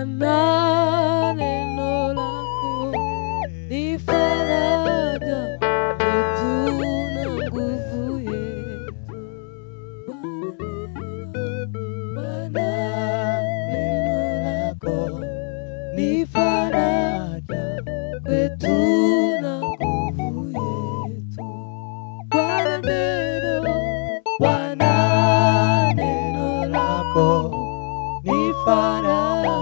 Bwana, neno lako ni faraja yetu na nguvu yetu. Bwana, neno lako ni faraja yetu na nguvu yetu. Bwana, neno lako ni faraja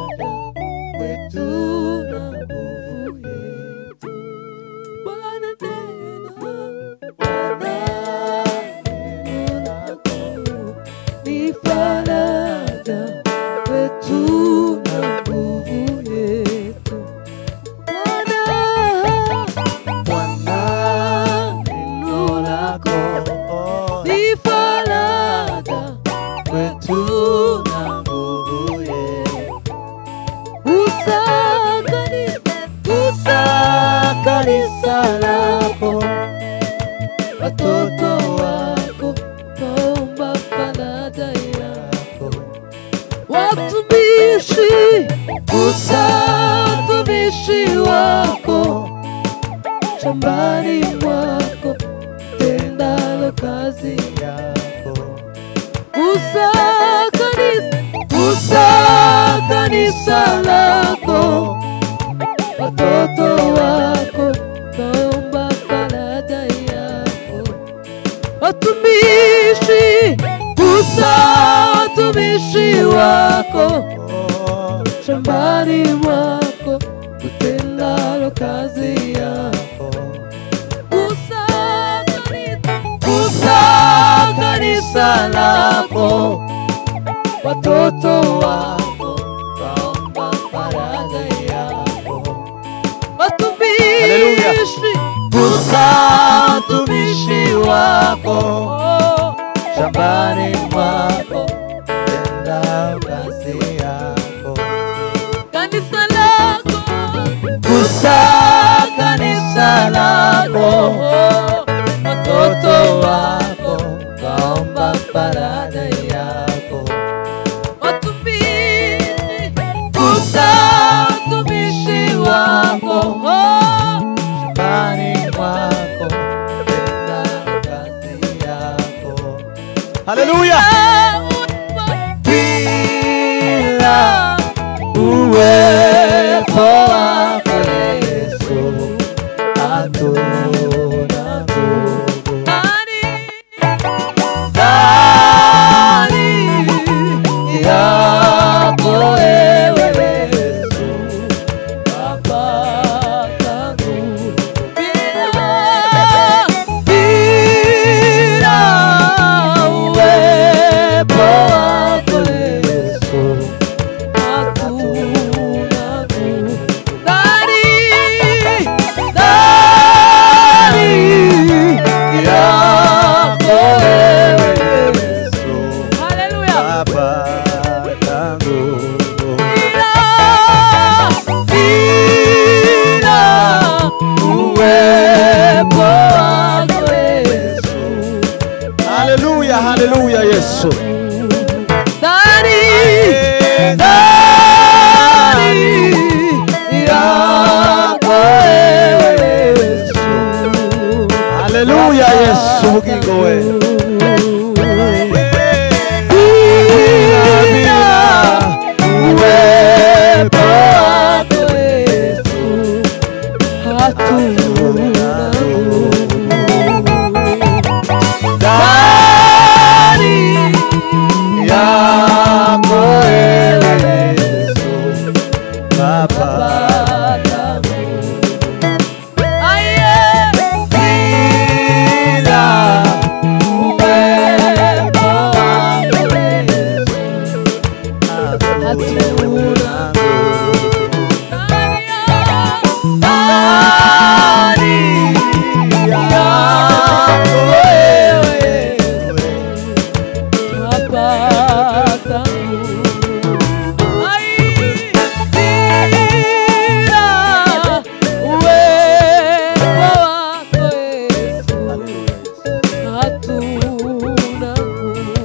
kwetu na nguvu yetu. Bwana, neno lako ni faraja kwetu na nguvu yetu. Bwana, neno lako ni faraja kwetu na nguvu yetu. Gusa kanisa lako, watoto wako, naomba faraja yako. Watumishi, gusa watumishi wako, shambani mwako, tendalo kazi yako. Gusa kanisa lako, watoto wako, naomba faraja yako. Watumishi, gusa watumishi wako, shambani mwako, utendalo kazi yako. Gusa kanisa lako, watoto wako, naomba faraja yako. Watumishi, gusa watumishi wako, shambani mwako, tenda kazi yako. Kanisa lako, gusa kanisa lako, watoto wako, naomba faraja yako. Watumishi, gusa watumishi wako, shambani mwako, tenda kazi yako. Haleluya! Bila uwepo wako Yesu, hatuna nguvu. Ndani yako wewe Yesu, napata nguvu. Bila uwepo wako Yesu, hatuna nguvu. Ndani yako wewe Yesu, napata nguvu. Bila uwepo wako Yesu. Haleluya, haleluya Yesu. Ndani yako wewe Yesu. Haleluya Yesu, ukingo wewe. Uwepo wako Yesu, hatuna nguvu. Ndani yako wewe Yesu, napata nguvu. Bila uwepo wako Yesu, hatuna nguvu. Hatuna nguvu.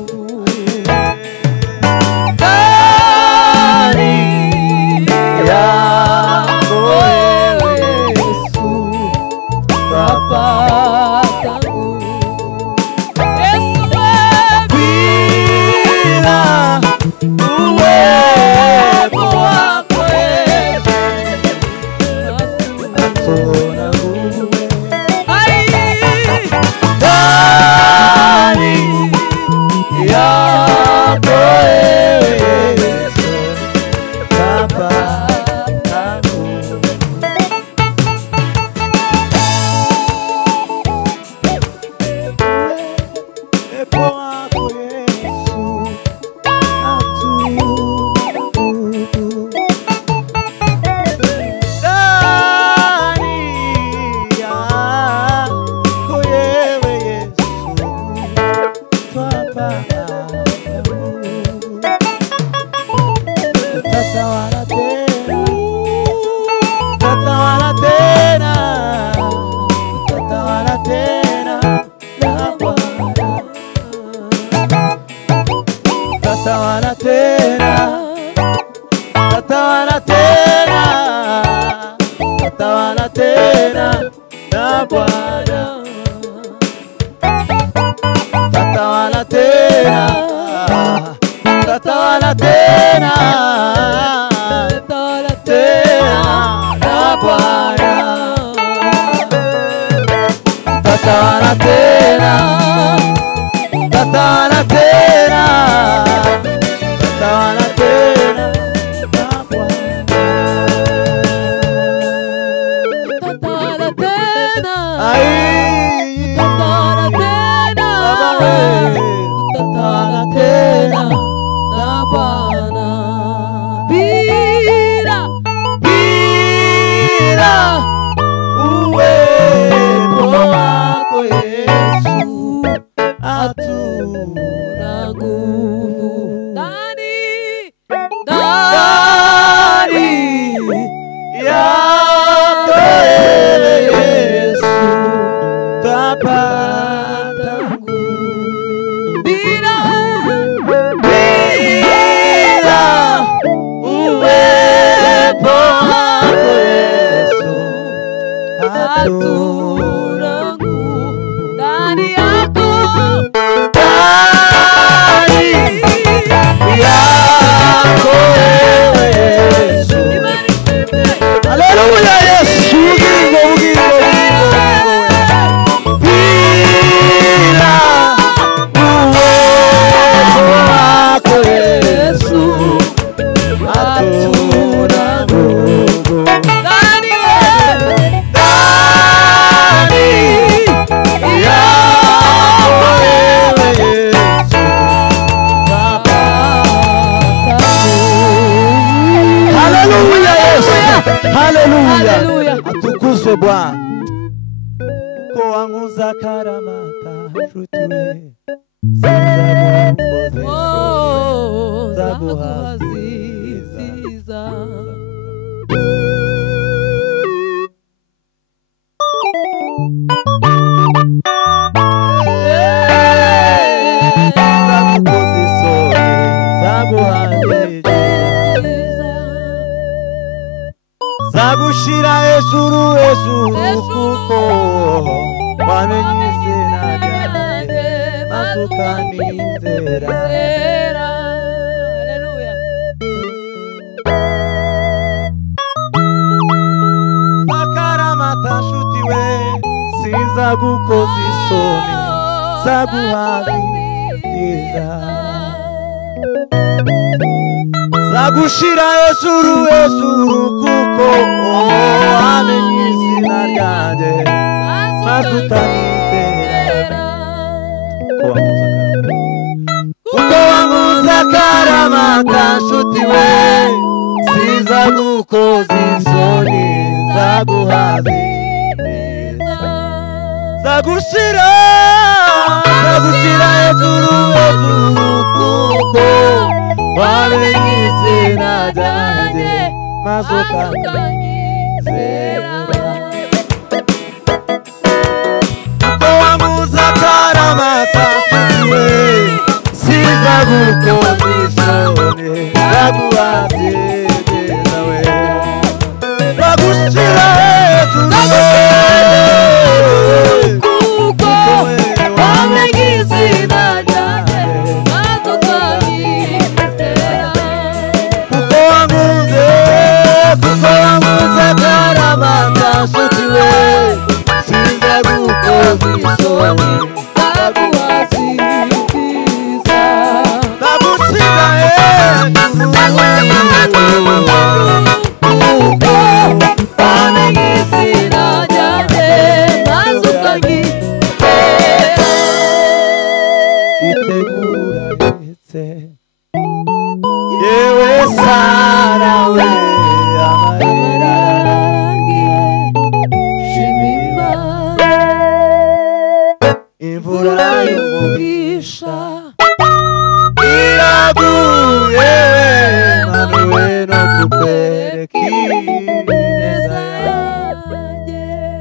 tena na Bwana, tatawala tena, tatawala tena, tatawala tena na Bwana, tatawala tena, tatawala tena, tatawala tena na Bwana. bila uwepo wako Yesu, hatuna nguvu ndani yako Yesu, tapata nguvu bila uwepo wako Yesu, hatuna nguvu ndani yako, yako Yesu. Haleluya Yesu, ugingo bila uwepo wako Yesu, hatuna nguvu ndani Haleluya, atukuzwe Bwana. Uko wanguza karamata shutiwe zaguhaziza zagushira hejuru kuko wamenye izina ryanjye maze ukanizera. Haleluya. Akaramata nshuti we, sinzagukoza isoni, zaguhaziza zagushira hejuru kuko wamenye izina ryanjye maze ukanizera. Uko wanguza karamata nshuti we, sinzagukoza isoni, zaguhaziza zagushira hejuru kuko wamenye izina ryanjye maze ukanizera. Uko wanguza karamata nshuti we, sinzagukoza isoni, zaguhaziza we zagushira hejuru kuko wamenye izina ryanjye maze ukanizera. kuko wanguze karamata nshuti we, sinzagukoza isoni, zaguhaziza zagushira hejuru kuko wamenye izina ryanjye maze ukanizera. itegura ndetse yewe Sara we amarira shimima imvura y'umugisha iraguye manuwe no kukwereka ineza yawe.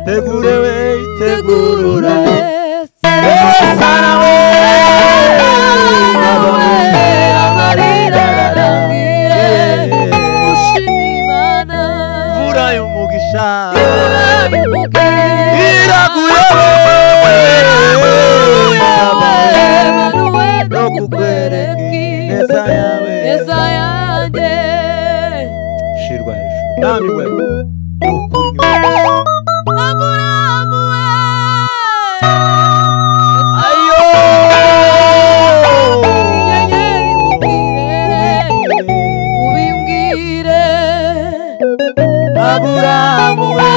Tegure we itegurura Sara we amarira ararangiye gushima Imana imvura y'umugisha iraguye iraguye Manuwe no kukwereka ineza yawe. neza yanjye mwami we ukuri ni Aburahamu we ayo ubimbwire Aburahamu we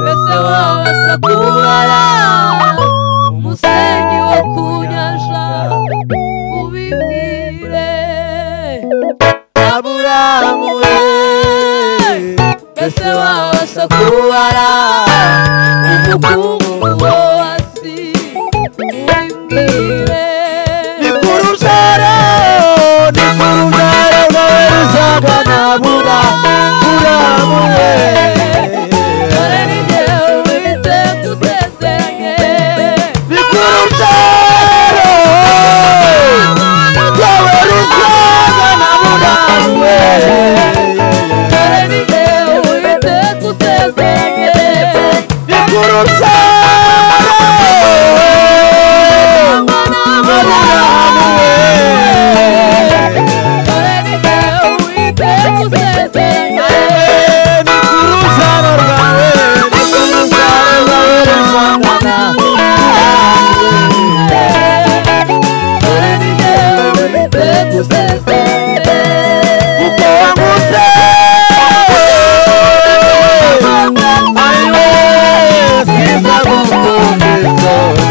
mbese wabasha kubara umusenyi wo ku nyanja ubimbwire Aburahamu we mbese wabasha kubara umukungugu wo hasi ubimbwire nikuruzaro gaweruzaga na Aburahamu we dore ni jyewe Uwiteka usezeranye nikuruzaro gaweruzaga na Aburahamu we dore ni jyewe Uwiteka usezeranye nikuruzaro Aburahamu we dore ni jyewe Uwiteka usezeranye nikuruzaro rwawe gaweruzaga na dore ni jyewe Uwiteka usezeranye kuko wamuze ayiwe siza gukomezore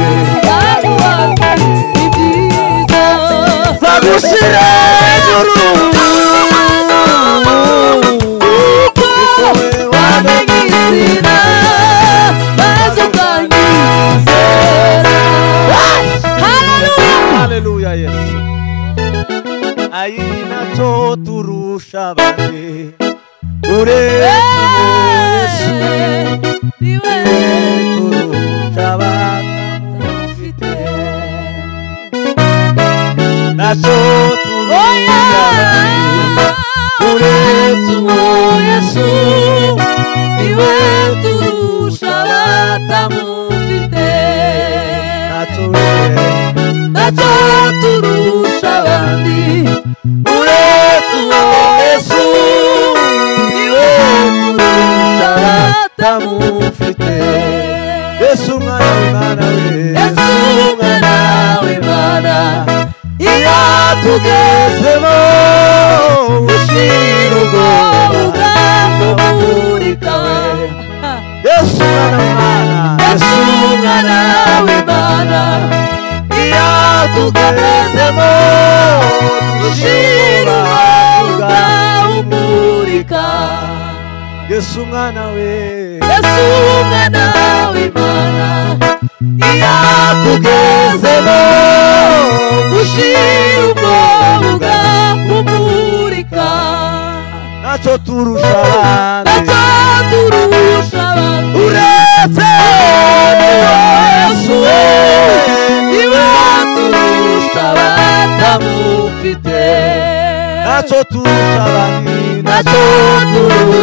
zagushire ejuru haleluya yesu ayinacho turusha abandi uretse yesu turusha abatamufite nacho turusha abandi uretse yesu niwe turusha abatamufite nacho nacyo turusha abandi uretse yesu niwe turusha abatamufite yesu mwana w'Imana we Yesu umwana w'Imana iyo tugezemo ushira ubwoba ukamumurika yesu mwana w'Imana Yesu umwana w'Imana iyo tugezemo ushira ubwoba ukamumurika yesu mwana we Yesu umwana w'Imana iyo tugezemo ushira ubwoba ukamumurika nacyo turusha abandi nacyo turusha abandi uretse yesu we niwe turusha abatamufite nacyo turusha abandi nacyo turusha